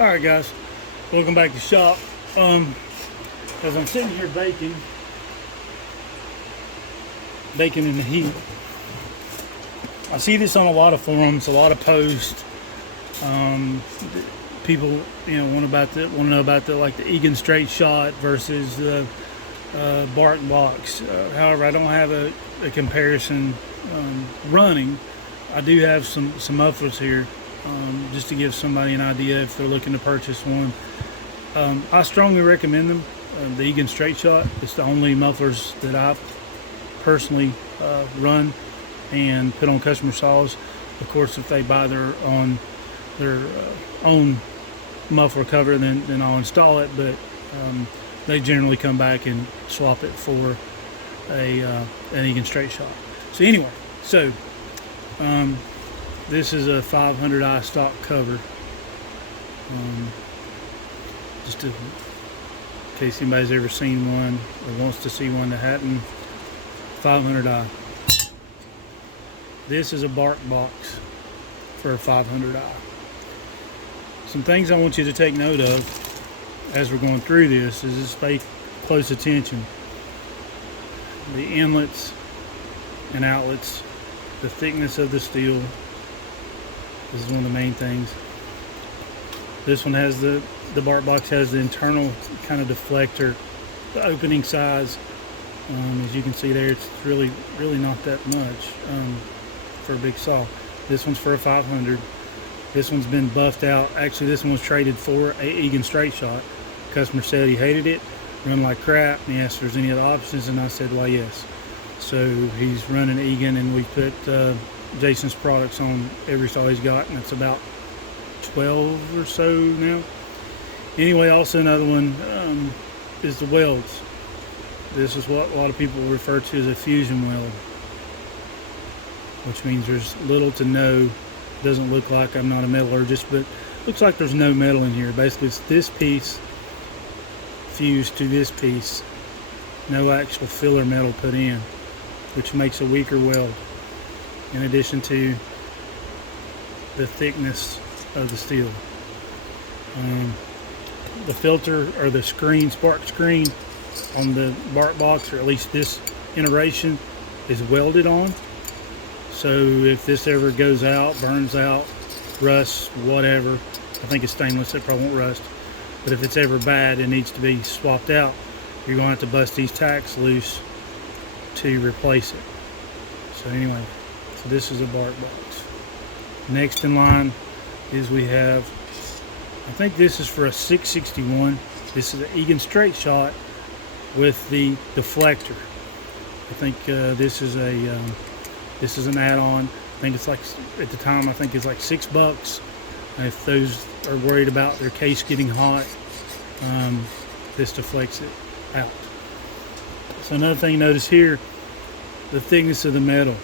Alright guys, welcome back to shop. As I'm sitting here baking in the heat, I see this on a lot of forums, a lot of posts. People, want to know about the Egan straight shot versus the bark box. However, I don't have a comparison running. I do have some mufflers here, just to give somebody an idea if they're looking to purchase one. I strongly recommend them. The Egan straight shot. It's the only mufflers that I personally run and put on customer saws. Of course, if they buy their own muffler cover, then I'll install it. But they generally come back and swap it for an Egan straight shot. So anyway, this is a 500i stock cover. Just in case anybody's ever seen one or wants to see one that hadn't. 500i. This is a bark box for a 500i. Some things I want you to take note of as we're going through this is just pay close attention. The inlets and outlets, the thickness of the steel. This is one of the main things. This one has the bark box has the internal kind of deflector, the opening size. As you can see there, it's really not that much for a big saw. This one's for a 500. This one's been buffed out. Actually, this one was traded for a Egan straight shot. Customer said he hated it, run like crap, and he asked if there's any other options, and I said, why, yes. So he's running Egan, and we put Jason's products on every saw he's got, and it's about 12 or so now. Anyway, also another one is the welds. This is what a lot of people refer to as a fusion weld, which means there's little to no, doesn't look like, I'm not a metallurgist, but looks like there's no metal in here. Basically, it's this piece fused to this piece, no actual filler metal put in, which makes a weaker weld, in addition to the thickness of the steel. The filter, or the screen, spark screen on the bark box, or at least this iteration, is welded on. So if this ever goes out, burns out, rusts, whatever, I think it's stainless, it probably won't rust, but if it's ever bad and needs to be swapped out, you're going to have to bust these tacks loose to replace it. So anyway, so this is a bark box. Next in line is we have, I think this is for a 661. This is an Egan straight shot with the deflector. I think this is an add-on. I think it's like, at the time, I think it's like $6. And if those are worried about their case getting hot, this deflects it out. So another thing, notice here, the thickness of the metal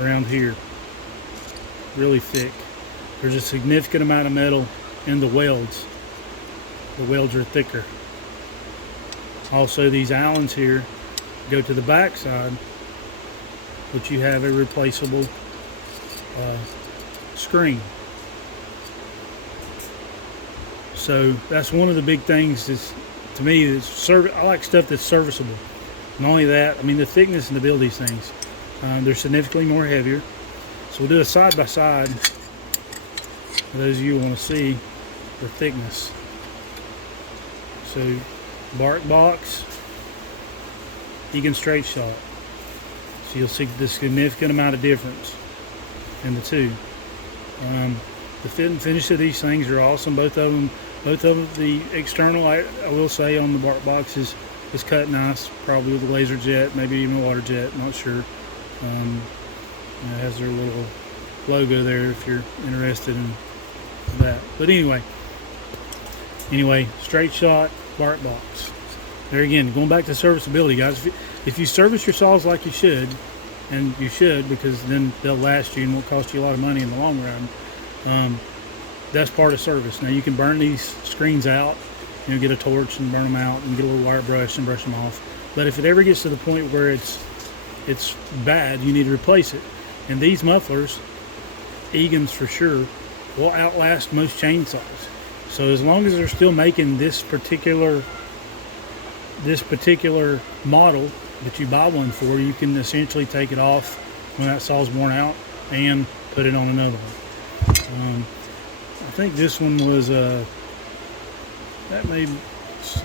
around here, really thick. There's a significant amount of metal in the welds. The welds are thicker. Also, these Allens here go to the back side, but you have a replaceable screen. So that's one of the big things is, to me, is I like stuff that's serviceable. Not only that, I mean, the thickness and to build these things, they're significantly more heavier. So we'll do a side by side for those of you who want to see the thickness. So bark box, Egan straight shot. So you'll see the significant amount of difference in the two. The fit and finish of these things are awesome. Both of them, the external, I will say, on the bark box is cut nice, probably with a laser jet, maybe even a water jet, not sure. It has their little logo there if you're interested in that. But anyway, straight shot, bark box. There again, going back to serviceability, guys. If you service your saws like you should, and you should, because then they'll last you and won't cost you a lot of money in the long run, that's part of service. Now you can burn these screens out, get a torch and burn them out, and get a little wire brush and brush them off. But if it ever gets to the point where it's bad, you need to replace it. And these mufflers, Egan's for sure, will outlast most chainsaws. So as long as they're still making this particular model that you buy one for, you can essentially take it off when that saw's worn out and put it on another one. I think this one was that may, let's see,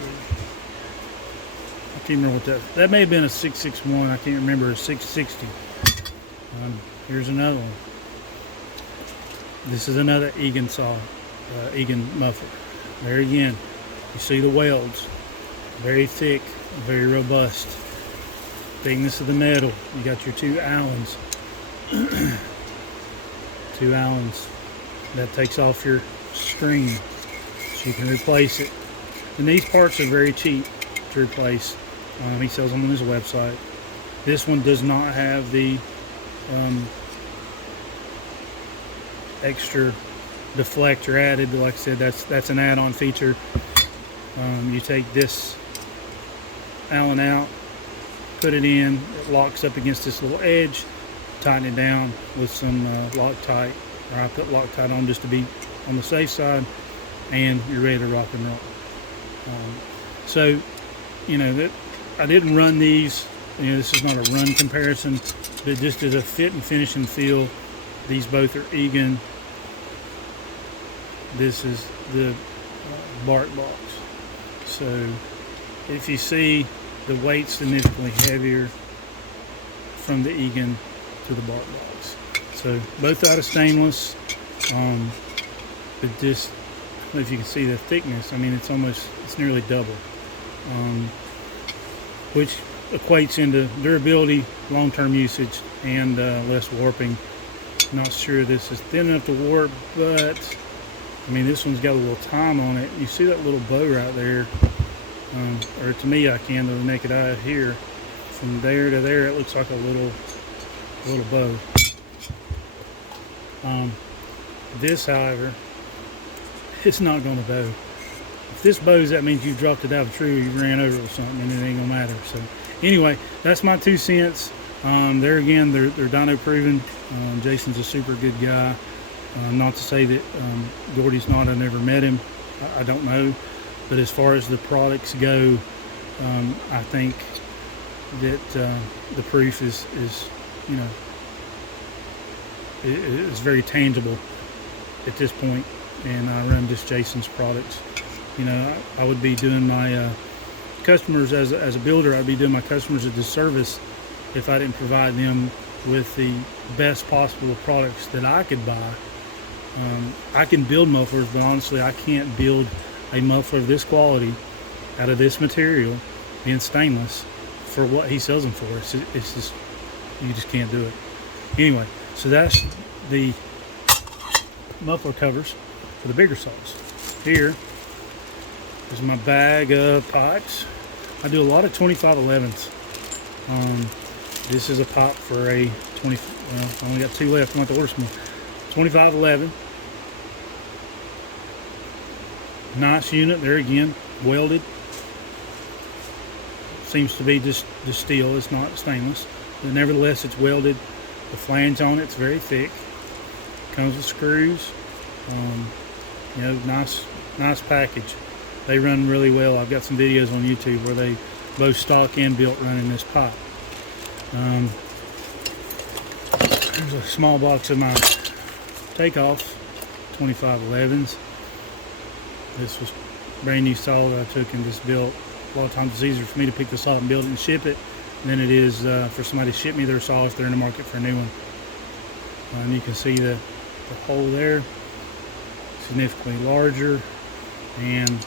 I can't remember what that may have been a 661. I can't remember, a 660. Here's another one. This is another Egan saw, Egan muffler. There again, you see the welds, very thick, very robust. Thickness of the metal. You got your two Allens. Two Allens. That takes off your string, so you can replace it. And these parts are very cheap to replace. He sells them on his website. This one does not have the extra deflector added, but like I said, that's an add-on feature. You take this Allen out, put it in, it locks up against this little edge, tighten it down with some Loctite, or I put Loctite on just to be on the safe side, and you're ready to rock and roll. So, you know, that I didn't run these, you know, this is not a run comparison, but just as a fit and finish and feel, these both are Egan. This is the bark box. So if you see, the weight's significantly heavier from the Egan to the bark box. So both out of stainless, but just, if you can see the thickness, I mean, it's nearly double, which equates into durability, long-term usage, and less warping. Not sure this is thin enough to warp, but I mean, this one's got a little time on it. You see that little bow right there, or to me, I can, with the naked eye here, from there to there, it looks like a little bow. This, however, it's not going to bow. If this bows, that means you dropped it out of a tree, or you ran over it with something, and it ain't gonna matter. So anyway, that's my 2 cents. There again, they're dyno proven. Jason's a super good guy. Not to say that Gordy's not. I never met him. I don't know. But as far as the products go, I think that the proof is you know, is very tangible at this point. And I run just Jason's products. You know, I would be doing my customers, as a builder, I'd be doing my customers a disservice if I didn't provide them with the best possible products that I could buy. I can build mufflers, but honestly, I can't build a muffler of this quality out of this material, being stainless, for what he sells them for. It's just, you just can't do it. Anyway, so that's the muffler covers for the bigger saws. Here is my bag of pipes. I do a lot of 2511s. This is a pipe for a 20, well, I only got 2 left, I'm going to have to order some more. 2511. Nice unit there again, welded. Seems to be just steel, it's not stainless. But nevertheless, it's welded. The flange on it's very thick. Comes with screws. You know, nice package. They run really well. I've got some videos on YouTube where they both stock and built running this pipe. There's a small box of my takeoffs, 2511s. This was brand new saw that I took and just built. A lot of times it's easier for me to pick this up and build it and ship it than it is for somebody to ship me their saw if they're in the market for a new one. And you can see the hole there, significantly larger, and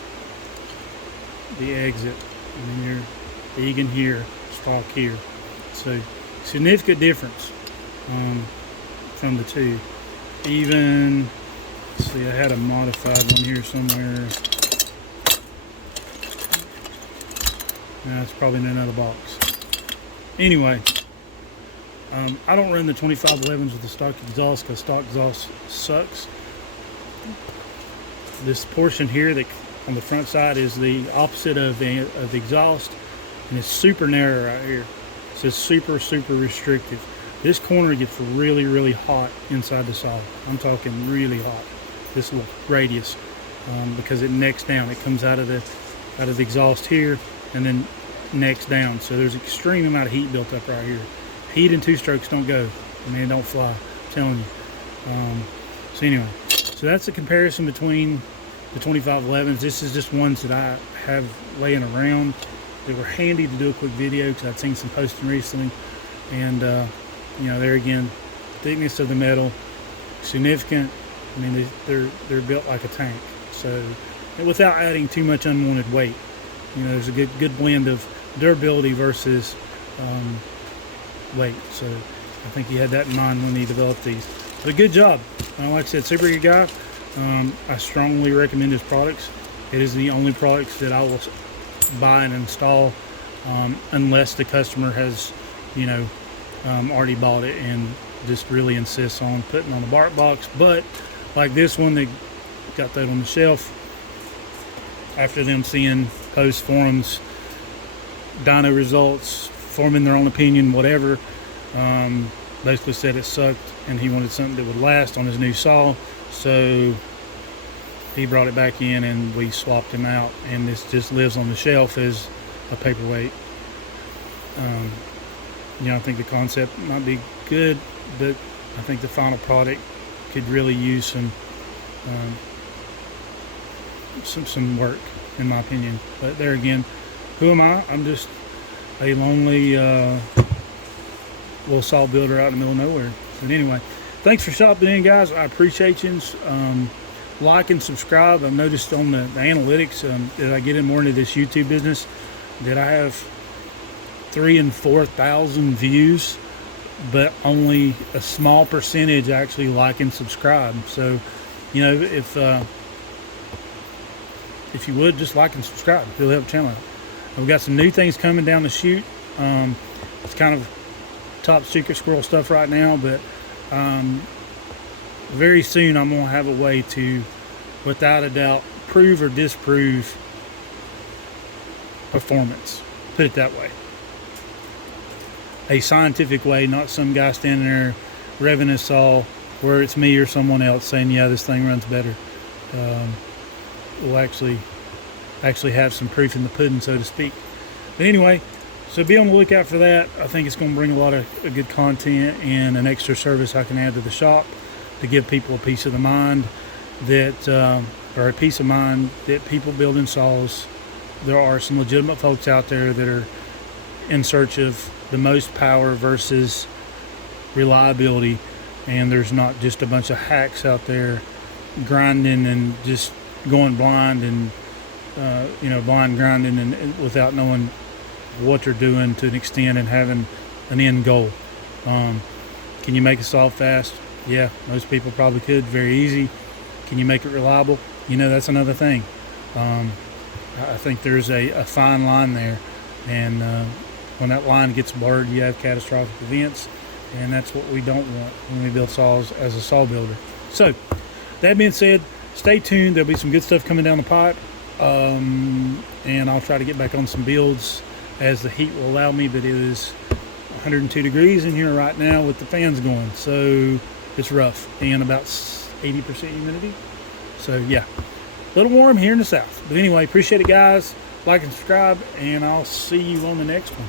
the exit. And then your Egan here, stock here. So significant difference from the two. Even, let's see, I had a modified one here somewhere. No, it's probably in another box. Anyway, I don't run the 2511s with the stock exhaust because stock exhaust sucks. This portion here that on the front side is the opposite of the exhaust, and it's super narrow right here. So it's super restrictive. This corner gets really hot inside the saw. I'm talking really hot. this little radius, because it necks down. It comes out of the exhaust here and then necks down. So there's an extreme amount of heat built up right here. Heat and two-strokes don't go. I mean, it don't fly. I'm telling you. So anyway, so that's the comparison between the 2511s. This is just ones that I have laying around. They were handy to do a quick video because I'd seen some posting recently. And you know, there again, thickness of the metal, significant. I mean, they're built like a tank. So without adding too much unwanted weight, you know, there's a good blend of durability versus weight. So I think he had that in mind when he developed these. But a good job. Like I said, super good guy. I strongly recommend his products. It is the only products that I will buy and install unless the customer has, you know, already bought it and just really insists on putting on the bark box. But like this one, they got that on the shelf after them seeing posts, forums, dyno results, forming their own opinion, whatever. Basically said it sucked and he wanted something that would last on his new saw. So he brought it back in and we swapped him out, and this just lives on the shelf as a paperweight. You know, I think the concept might be good, but I think the final product could really use some work, in my opinion. But there again, who am I? I'm just a lonely little saw builder out in the middle of nowhere. But anyway, thanks for stopping in, guys. I appreciate you. Like and subscribe. I've noticed on the analytics that I get in more into this YouTube business that I have 3,000 and 4,000 views, but only a small percentage actually like and subscribe. So, you know, if you would just like and subscribe, it'll help the channel out. We've got some new things coming down the chute. It's kind of top secret squirrel stuff right now, but very soon I'm gonna have a way to, without a doubt, prove or disprove performance. Put it that way. A scientific way, not some guy standing there revving his saw where it's me or someone else saying, yeah, this thing runs better. We'll actually have some proof in the pudding, so to speak. But anyway, so be on the lookout for that. I think it's going to bring a lot of good content and an extra service I can add to the shop to give people a peace of mind that, or a peace of mind that people building saws, there are some legitimate folks out there that are in search of the most power versus reliability, and there's not just a bunch of hacks out there grinding and just going blind and you know, blind grinding and without knowing what they're doing to an extent and having an end goal. Can you make a saw fast? Yeah, most people probably could, very easy. Can you make it reliable? You know, that's another thing. I think there's a fine line there, and when that line gets blurred, you have catastrophic events, and that's what we don't want when we build saws as a saw builder. So that being said, stay tuned. There'll be some good stuff coming down the pipe, and I'll try to get back on some builds as the heat will allow me. But it is 102 degrees in here right now with the fans going, so it's rough, and about 80% humidity. So yeah, a little warm here in the south. But anyway, appreciate it, guys. Like and subscribe, and I'll see you on the next one.